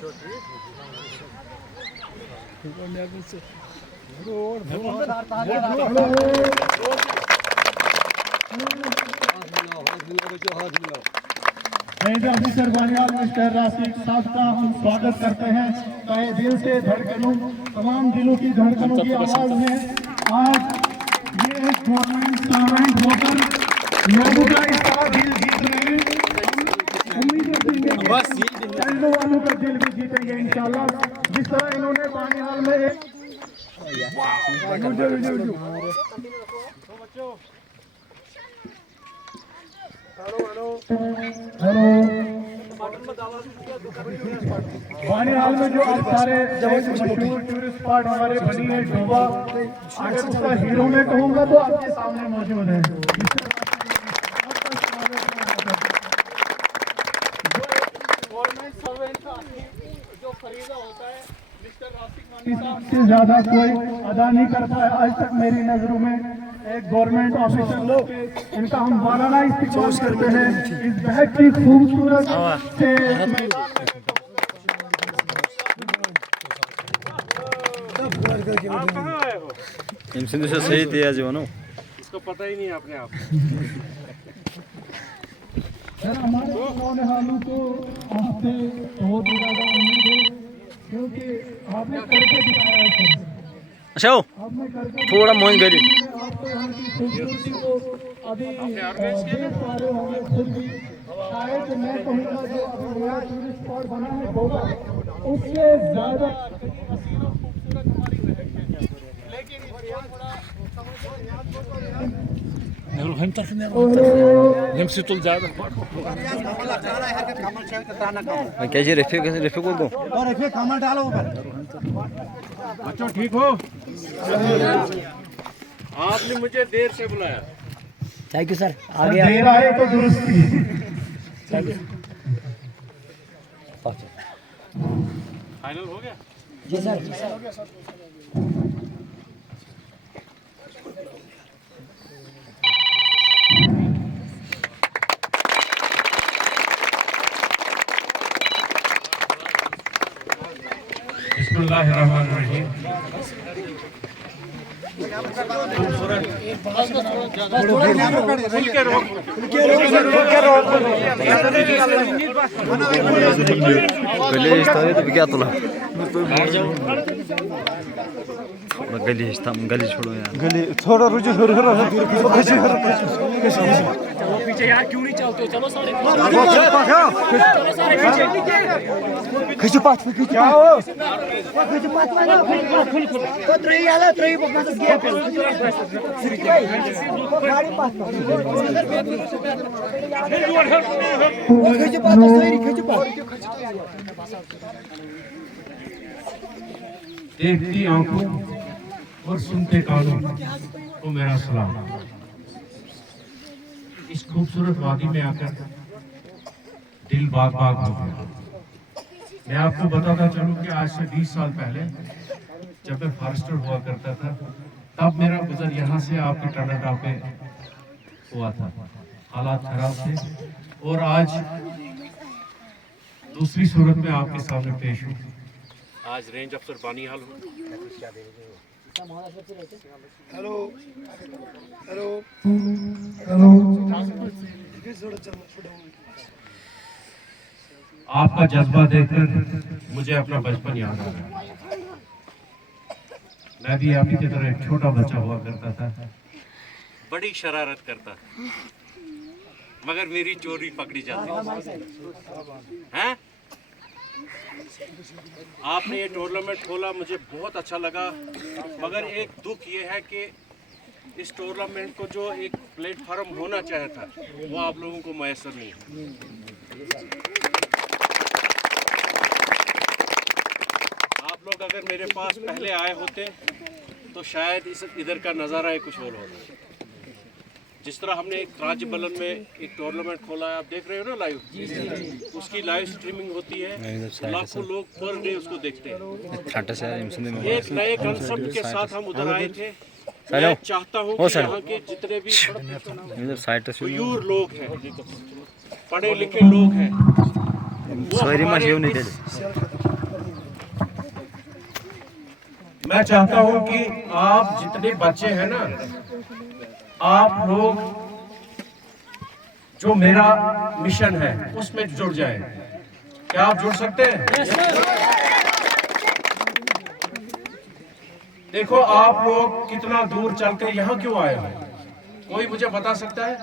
Range officer बानियाल mister Rashid साहब का हम स्वागत करते हैं। तहे दिल से धड़कनों, तमाम दिलों की धड़कनों की आवाज में आज ये गवर्नमेंट सर्वेंट होकर लोगों का इतना दिल जीत रहे हैं। उम्मीद रखेंगे चैनलों वालों का दिल भी जीतेंगे इंशाल्लाह। जिस तरह इन्होंने बानियाल में हेलो बानियाल में जो आप सारे मशहूर टूरिस्ट स्पॉट हमारे बनी है डोबा, अगर उसका हीरो मैं कहूँगा तो आपके सामने मौजूद है। गवर्नमेंट सर्वेंट जो फरीदा होता है से ज्यादा कोई अदा नहीं करता है आज तक मेरी नजरों में। एक गवर्नमेंट ऑफिसर लोग इनका हम वाराना इस्तेमाल करते हैं इस बेहद की खूबसूरत से। सिंधु से सही दिया जीवनो इसको पता ही नहीं अपने आप। हमारे होने वालों को आपसे बहुत ज्यादा उम्मीद है क्योंकि आपने करके दिखाया है। अच्छा थोड़ा मोहन गली आपको यहाँ की खूबसूरती को अभी देख पा रहे होंगे खुद भी। शायद मैं कहूँगा जो अभी नया टूरिस्ट स्पॉट बना है गोवा, उससे ज्यादा कैसे रेफे को दो कमल डालो बच्चों ठीक हो? आपने मुझे देर से बुलाया। Thank you sir. आगे देर आए तो दुरुस्ती। फाइनल हो गया? जी सर। बिस्मिल्लाहिर्रहमानिर्रहीम। गली इस्तारे तो क्या तुला गली इस्ताम गली छोड़ो यार गली थोड़ा रुझान चलो पीछे यार, क्यों नहीं चलते हो? चलो सारे खिंचो पास क्या हो? देखती आंखों और सुनते कानों को मेरा सलाम। इस खूबसूरत वादी में आकर दिल बाग बाग हो गया। मैं आपको बताता चलूं कि आज से 20 साल पहले जब मैं फॉरेस्टर हुआ करता था, तब मेरा गुजर यहाँ से आपके टनल पे हुआ था। हालात खराब थे और आज दूसरी सूरत में आपके सामने पेश हूँ। आज रेंज अफसर बानियाल हूँ। हेलो हेलो हेलो आपका जज्बा देखकर मुझे अपना बचपन याद आ गया। मैं भी आप ही की तरह एक छोटा बच्चा हुआ करता था, बड़ी शरारत करता, मगर मेरी चोरी पकड़ी जाती है। आपने ये टूर्नामेंट खोला, मुझे बहुत अच्छा लगा, मगर एक दुख ये है कि इस टूर्नामेंट को जो एक प्लेटफॉर्म होना चाहिए था वो आप लोगों को मैसर नहीं है। आप लोग अगर मेरे पास पहले आए होते तो शायद इधर का नज़ारा कुछ और होता। जिस तरह हमने एक राज्य बलन में एक टूर्नामेंट खोला है, आप देख रहे हो ना लाइव, उसकी लाइव स्ट्रीमिंग होती है, लाखों लोग पर डे उसको देखते हैं। एक नए कंसेप्ट के साथ हम उधर आए थे। मैं चाहता हूँ कि यहाँ के जितने भी मयूर लोग हैं, पढ़े लिखे लोग हैं, वो मैं चाहता हूं कि आप जितने बच्चे हैं ना, आप लोग जो मेरा मिशन है उसमें जुड़ जाएं। क्या आप जुड़ सकते हैं? देखो आप लोग कितना दूर चल के यहाँ क्यों आए हो, कोई मुझे बता सकता है?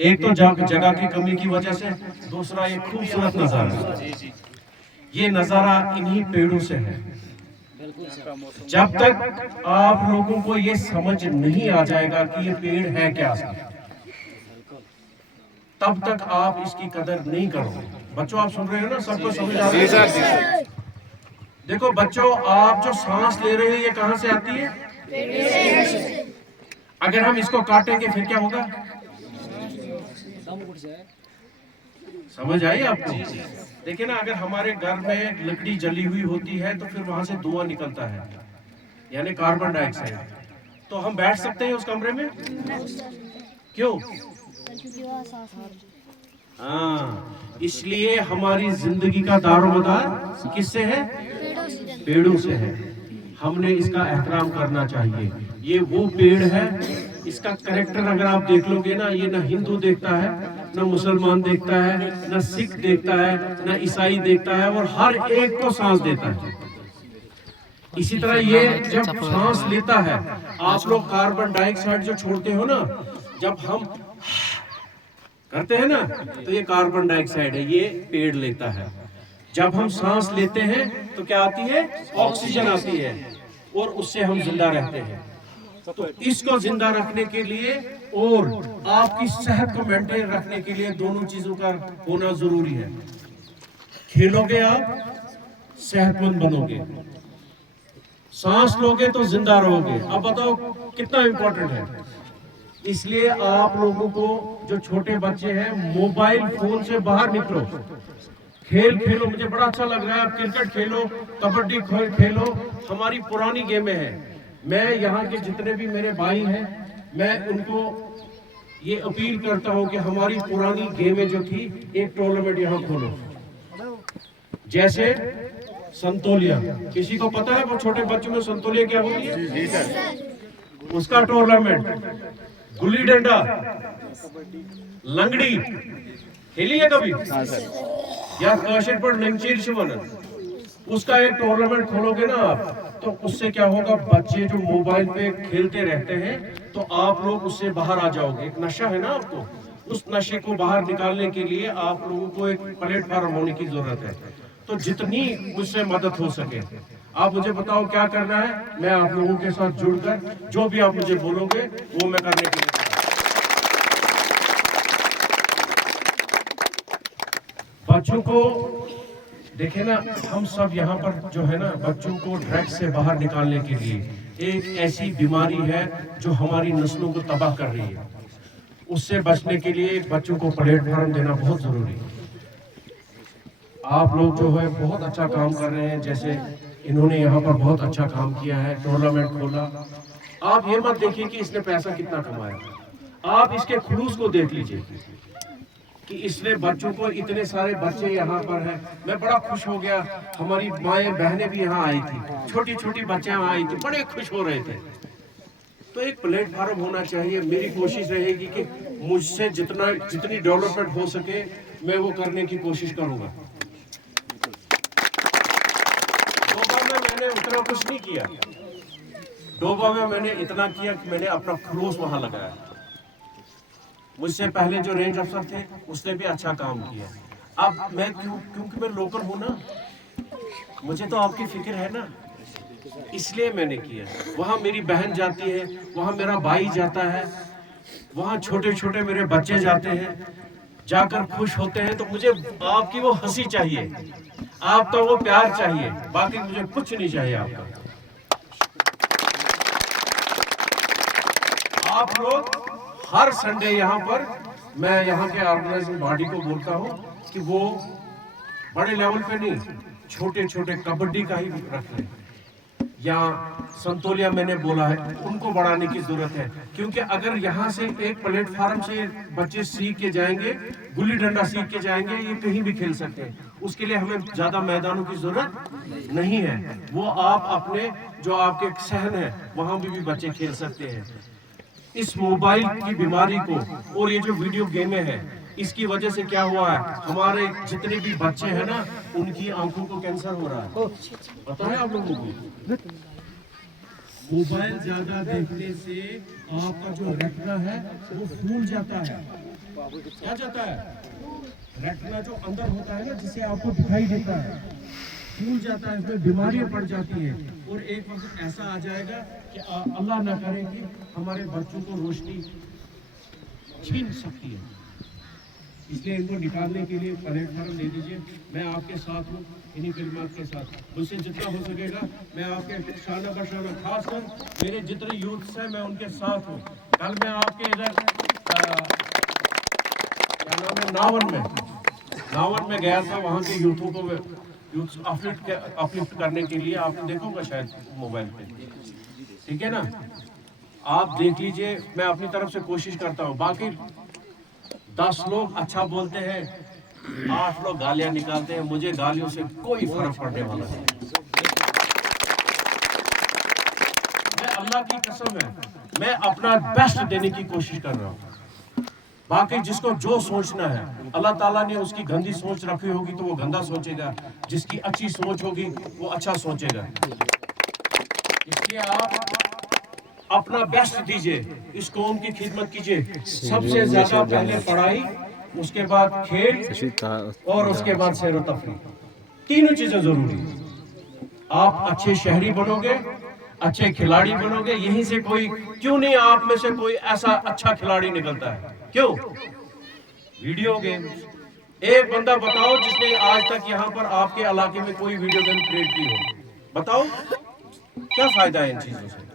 एक तो जगह की कमी की वजह से, दूसरा ये खूबसूरत नजारा, ये नजारा इन्हीं पेड़ों से है। जब तक आप लोगों को ये समझ नहीं आ जाएगा कि ये पेड़ है क्या, तब तक आप इसकी कदर नहीं करोगे। बच्चों आप सुन रहे हो ना, सबको समझ आ रही है? देखो बच्चों, आप जो सांस ले रहे हो ये कहां से आती है? अगर हम इसको काटेंगे फिर क्या होगा? समझ आई आपको? देखिए ना, अगर हमारे घर में लकड़ी जली हुई होती है तो फिर वहां से धुआं निकलता है, यानी कार्बन डाइऑक्साइड। तो हम बैठ सकते हैं उस कमरे में? क्यों? हाँ, इसलिए हमारी जिंदगी का दारोमदार किससे है? पेड़ों से है। हमने इसका एहतराम करना चाहिए। ये वो पेड़ है, इसका कैरेक्टर अगर आप देख लोगे ना, ये ना हिंदू देखता है, ना मुसलमान देखता है, ना सिख देखता है, ना ईसाई देखता है, और हर एक को सांस देता है। इसी तरह ये जब सांस लेता है, आप लोग कार्बन डाइऑक्साइड जो छोड़ते हो ना, जब हम करते हैं ना, तो ये कार्बन डाइऑक्साइड है, ये पेड़ लेता है। जब हम सांस लेते हैं तो क्या आती है? ऑक्सीजन आती है, और उससे हम जिंदा रहते हैं। तो इसको जिंदा रखने के लिए और आपकी सेहत को मेंटेन रखने के लिए दोनों चीजों का होना जरूरी है। खेलोगे आप, सेहतमंद बनोगे, सांस लोगे तो जिंदा रहोगे। अब बताओ कितना इंपॉर्टेंट है। इसलिए आप लोगों को, जो छोटे बच्चे हैं, मोबाइल फोन से बाहर निकलो, खेल खेलो। मुझे बड़ा अच्छा लग रहा है, आप क्रिकेट खेलो, कबड्डी खेलो, हमारी पुरानी गेमें हैं। मैं यहाँ के जितने भी मेरे भाई हैं, मैं उनको ये अपील करता हूँ कि हमारी पुरानी गेमें जो थी, एक टूर्नामेंट यहाँ खोलो। जैसे संतोलिया, किसी को पता है वो छोटे बच्चों में संतोलिया क्या होती है? जी सर। उसका टूर्नामेंट, गुल्ली डंडा, लंगड़ी खेली है कभी? या कौशल पर नंचीर शिवन, उसका एक टूर्नामेंट खोलोगे ना आप, तो उससे क्या होगा, बच्चे जो मोबाइल पे खेलते रहते हैं, तो आप लोग उससे बाहर आ जाओगे। एक नशा है ना आपको, उस नशे को बाहर निकालने के लिए आप लोगों को एक प्लेटफॉर्म होने की जरूरत है। तो जितनी मुझसे मदद हो सके आप मुझे बताओ क्या करना है। मैं आप लोगों के साथ जुड़कर जो भी आप मुझे बोलोगे वो मैं करने के लिए। बच्चों को देखे ना, हम सब यहाँ पर जो है ना, बच्चों को ड्रग्स से बाहर निकालने के लिए एक ऐसी बीमारी है जो हमारी नस्लों को तबाह कर रही है। उससे बचने के लिए बच्चों को प्लेटफॉर्म देना बहुत जरूरी है। आप लोग जो है बहुत अच्छा काम कर रहे हैं, जैसे इन्होंने यहाँ पर बहुत अच्छा काम किया है, टूर्नामेंट खोला। आप ये मत देखिए कि इसने पैसा कितना कमाया, आप इसके खुलूस को देख लीजिए कि इसने बच्चों को, इतने सारे बच्चे यहाँ पर हैं। मैं बड़ा खुश हो गया, हमारी माएँ बहनें भी यहाँ आई थी, छोटी छोटी बच्चियाँ आई थी, बड़े खुश हो रहे थे। तो एक प्लेटफॉर्म होना चाहिए। मेरी कोशिश रहेगी कि मुझसे जितनी डेवलपमेंट हो सके मैं वो करने की कोशिश करूँगा। डोबा में मैंने उतना कुछ नहीं किया, डोबा में मैंने इतना किया कि मैंने अपना खुलूस वहाँ लगाया। मुझसे पहले जो रेंज अफसर थे उसने भी अच्छा काम किया। अब मैं क्योंकि मैं लोकल हूँ ना, मुझे तो आपकी फिक्र है ना, इसलिए मैंने किया। वहाँ मेरी बहन जाती है, वहाँ मेरा भाई जाता है, वहाँ छोटे छोटे मेरे बच्चे जाते हैं, जाकर खुश होते हैं। तो मुझे आपकी वो हंसी चाहिए, आपका वो प्यार चाहिए, बाकी मुझे कुछ नहीं चाहिए आपका। आप लोग हर संडे यहाँ पर, मैं यहाँ के ऑर्गेनाइजिंग बॉडी को बोलता हूँ कि वो बड़े लेवल पे नहीं, छोटे छोटे कबड्डी का ही रख लें, या संतोलिया मैंने बोला है, उनको बढ़ाने की जरूरत है। क्योंकि अगर यहाँ से एक प्लेटफार्म से बच्चे सीख के जाएंगे, गुल्ली डंडा सीख के जाएंगे, ये कहीं भी खेल सकते हैं। उसके लिए हमें ज्यादा मैदानों की जरूरत नहीं है। वो आप अपने जो आपके सहन है वहां भी बच्चे खेल सकते हैं। इस मोबाइल की बीमारी को और ये जो वीडियो गेमें हैं, इसकी वजह से क्या हुआ है, हमारे जितने भी बच्चे हैं ना, उनकी आंखों को कैंसर हो रहा है। पता है आप लोगों को? मोबाइल ज्यादा देखने से आपका जो रेटिना है वो फूल जाता है। क्या जाता है? रेटिना जो अंदर होता है ना, जिसे आपको दिखाई देता है, फूल जाता है, उसमें बीमारियां पड़ जाती है। और एक वक्त ऐसा आ जाएगा कि अल्लाह ना करे कि हमारे बच्चों को रोशनी छीन सकती है। इसलिए इनको निकालने के लिए प्लेटफार्म दे दीजिए। मैं आपके साथ हूँ, इन्हीं फिल्मात के साथ। मुझसे जितना हो सकेगा मैं आपके शाना बशाना, खासकर मेरे जितने यूथ्स हैं मैं उनके साथ हूँ। कल मैं आपके इधर क्या नाम है, नावन में गया था। वहाँ के यूथों को यूथ अपलिफ्ट करने के लिए, आपने देखा होगा शायद मोबाइल पे, ठीक है ना? आप देख लीजिए, मैं अपनी तरफ से कोशिश करता हूँ। बाकी 10 लोग अच्छा बोलते हैं, 8 लोग गालियां निकालते हैं। मुझे गालियों से कोई फर्क पड़ने वाला नहीं। मैं अल्लाह की कसम है, मैं अपना बेस्ट देने की कोशिश कर रहा हूँ। बाकी जिसको जो सोचना है, अल्लाह ताला ने उसकी गंदी सोच रखी होगी तो वो गंदा सोचेगा, जिसकी अच्छी सोच होगी वो अच्छा सोचेगा। इसलिए आप अपना बेस्ट दीजिए, इस कौम की खिदमत कीजिए। सबसे ज्यादा पहले पढ़ाई, उसके बाद खेल और उसके बाद सैर व तफरीह। तीनों चीजें जरूरी। आप अच्छे शहरी बनोगे, अच्छे खिलाड़ी बनोगे। यहीं से कोई, क्यों नहीं आप में से कोई ऐसा अच्छा खिलाड़ी निकलता है? क्यों? Video game. एक बंदा बताओ जिसने आज तक यहाँ पर आपके इलाके में कोई वीडियो गेम क्रिएट की हो, बताओ। क्या फायदा है इन चीजों से?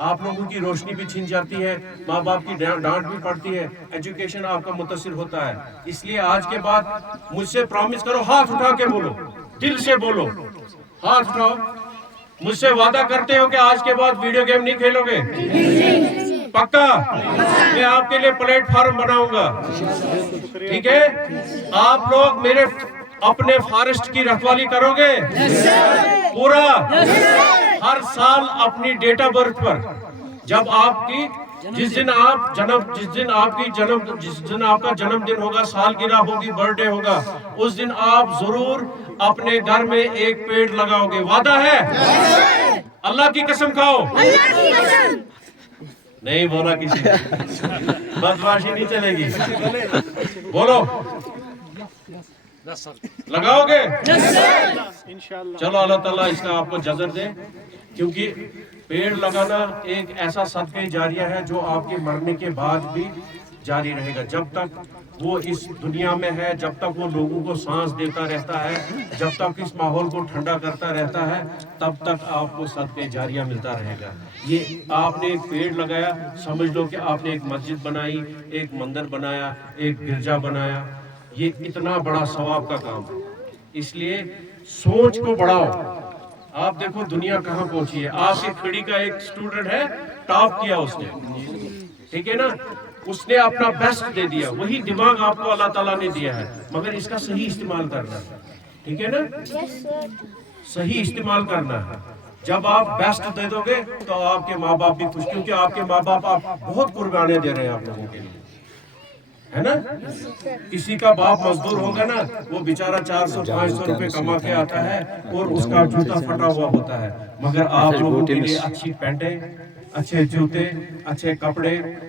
आप लोगों की रोशनी भी छीन जाती है, माँ बाप की डांट भी पड़ती है, एजुकेशन आपका मुतासिर होता है। इसलिए आज के बाद मुझसे प्रॉमिस करो, हाथ उठा के बोलो, दिल से बोलो, हाथ उठाओ। मुझसे वादा करते हो कि आज के बाद वीडियो गेम नहीं खेलोगे? पक्का? मैं आपके लिए प्लेटफार्म बनाऊंगा, ठीक है? आप लोग मेरे अपने फॉरेस्ट की रखवाली करोगे पूरा? हर साल अपनी डेट ऑफ बर्थ पर, जब आपकी जिस दिन आपका जन्मदिन होगा, सालगिरह होगी, बर्थडे होगा, उस दिन आप जरूर अपने घर में एक पेड़ लगाओगे। वादा है? अल्लाह की कसम खाओ। नहीं बोला किसी ने, बदमाशी नहीं चलेगी। बोलो, लगाओगे? चलो अल्लाह ताला इसका आपको जज़र दे, क्योंकि पेड़ लगाना एक ऐसा सदका जारिया है जो आपके मरने के बाद भी जारी रहेगा। जब तक वो इस दुनिया में है, जब तक वो लोगों को सांस देता रहता है, जब तक इस माहौल को ठंडा करता रहता है, तब तक आपको सदका जारिया मिलता रहेगा। ये आपने एक पेड़ लगाया, समझ लो कि आपने एक मस्जिद बनाई, एक मंदिर बनाया, एक गिरजा बनाया। ये इतना बड़ा सवाब का काम है। इसलिए सोच को बढ़ाओ। आप देखो दुनिया कहाँ पहुंची है। आपकी खड़ी का एक स्टूडेंट है, टॉप किया उसने, ठीक है ना? उसने अपना बेस्ट दे दिया। वही दिमाग आपको अल्लाह ताला ने दिया है, मगर इसका सही इस्तेमाल करना है, ठीक है ना? सही इस्तेमाल करना है। जब आप बेस्ट दे दोगे तो आपके माँ बाप भी खुश, क्योंकि आपके माँ बाप आप बहुत कुर्बानियां दे रहे हैं आप लोगों के लिए, है ना? किसी का बाप मजदूर होगा ना, वो बेचारा 400-500 रुपए कमा के आता है और उसका जूता फटा हुआ होता है, मगर आप लोगों के लिए अच्छी पैंटें, अच्छे जूते, अच्छे कपड़े,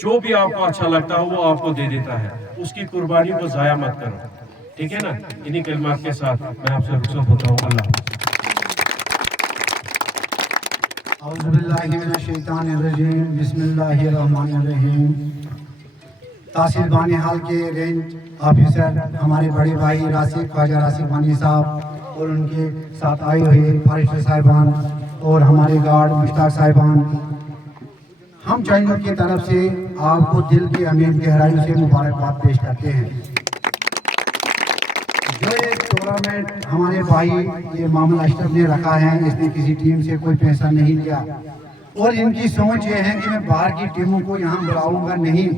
जो भी आपको अच्छा लगता हो वो आपको दे देता है। उसकी कुर्बानी को जाया मत करो, ठीक है ना? इन्हीं कलमात के साथ मैं आपसे रुखसत होता हूँ। अल्लाह। औज़ुबिल्लाहिमिनश्शैतानिर्रजीम, बिस्मिल्लाहिर्रहमानिर्रहीम। तहसील बानिहाल के रेंज ऑफिसर हमारे बड़े भाई राशिद ख्वाजा राशिद बानी साहब और उनके साथ आए हुए फॉरेस्टर साहिबान और हमारे गार्ड मुश्ताक साहिबान, हम चैनल की तरफ से आपको दिल की अमीर गहराई से मुबारकबाद पेश करते हैं। जो एक टूर्नामेंट हमारे भाई ये मामला अशरफ ने रखा है, इसने किसी टीम से कोई पैसा नहीं लिया और इनकी सोच ये है कि मैं बाहर की टीमों को यहाँ बुलाऊंगा नहीं,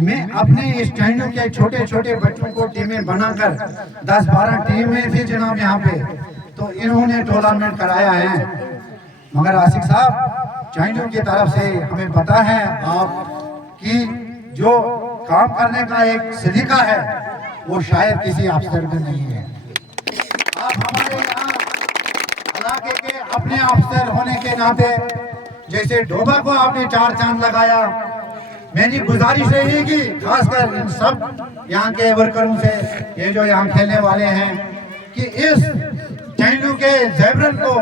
मैं अपने स्टैंडों के छोटे छोटे बच्चों को टीमें बनाकर 10-12 टीमें थी जनाब यहाँ पे, तो इन्होंने टूर्नामेंट कराया है। मगर आसिफ साहब चाइनों की तरफ से हमें पता है आप कि जो काम करने का एक सलीका है वो शायद किसी अफसर में नहीं है। आप हमारे यहाँ इलाके के अपने अफसर होने के नाते जैसे डोबा को आपने 4 चांद लगाया, मेरी गुजारिश रहेगी खासकर इन सब यहाँ के वर्करों से, ये जो यहाँ खेलने वाले हैं, कि इस चाइनों के जैबरन को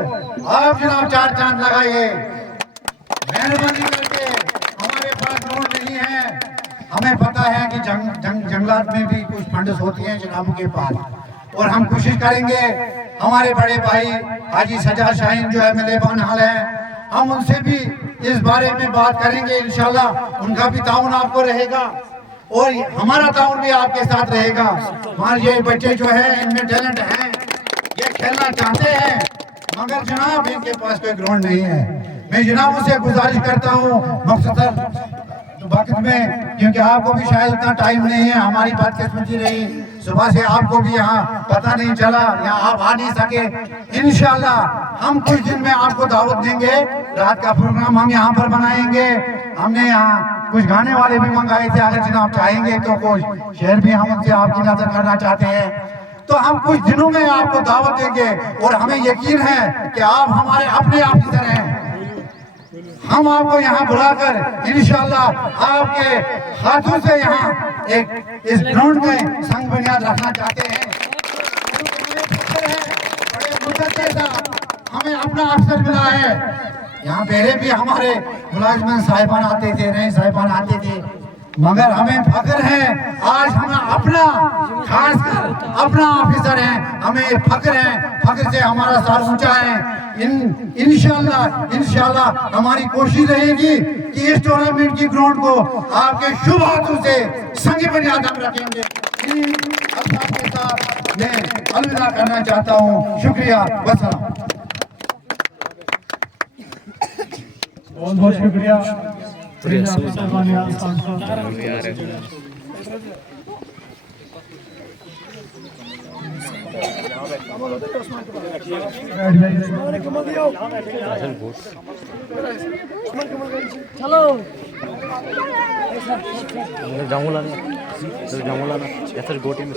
आप जनाब 4 चांद लगाइए मेहरबानी करके। हमारे पास ग्राउंड नहीं है, हमें पता है कि जंगलात में भी कुछ फंड्स होती हैं जनाबों के पास, और हम कोशिश करेंगे हमारे बड़े भाई हाजी सजाद शाहीन जो एमएलए बनहाल है, हम उनसे भी इस बारे में बात करेंगे इंशाल्लाह, उनका भी ताउन आपको रहेगा और हमारा ताउन भी आपके साथ रहेगा। हमारे ये बच्चे जो है इनमें टैलेंट है, ये खेलना चाहते हैं, मगर जनाब इनके पास कोई ग्राउंड नहीं है। मैं जनाबों से गुजारिश करता हूँ मुख्तसर वक्त में, क्योंकि आपको भी शायद उतना टाइम नहीं है, हमारी बदकिस्मती रही सुबह से आपको भी यहाँ पता नहीं चला, यहाँ आप आ नहीं सके। इंशाल्लाह हम कुछ दिन में आपको दावत देंगे, रात का प्रोग्राम हम यहाँ पर बनाएंगे। हमने यहाँ कुछ गाने वाले भी मंगाए थे, अगर जनाब चाहेंगे तो कुछ शेर भी हम उनसे आपकी नजर करना चाहते हैं, तो हम कुछ दिनों में आपको दावत देंगे और हमें यकीन है कि आप हमारे अपने ऑफिसर हैं। हम आपको यहाँ बुलाकर इंशाल्लाह आपके हाथों से यहाँ एक इस ग्राउंड में संग बुनियाद रखना चाहते हैं। बड़े मुद्दत के साथ हमें अपना अफसर मिला है। यहाँ पहले भी हमारे मुलाजिम साहिबान आते थे, नए साहिबान आते थे, मगर हमें फख्र है आज हम अपना खासकर अपना ऑफिसर है, हमें फख्र है, फख्र से हमारा सर ऊंचा है। इंशाल्लाह हमारी कोशिश रहेगी कि इस टूर्नामेंट की ग्राउंड को आपके शुभ हाथों से संग बुनियाद हम रखेंगे। के साथ मैं अलविदा करना चाहता हूँ, शुक्रिया, वसलाम। बहुत बहुत शुक्रिया। चलो जाऊंगा ना, जाऊंगा ना, या फिर गोटी में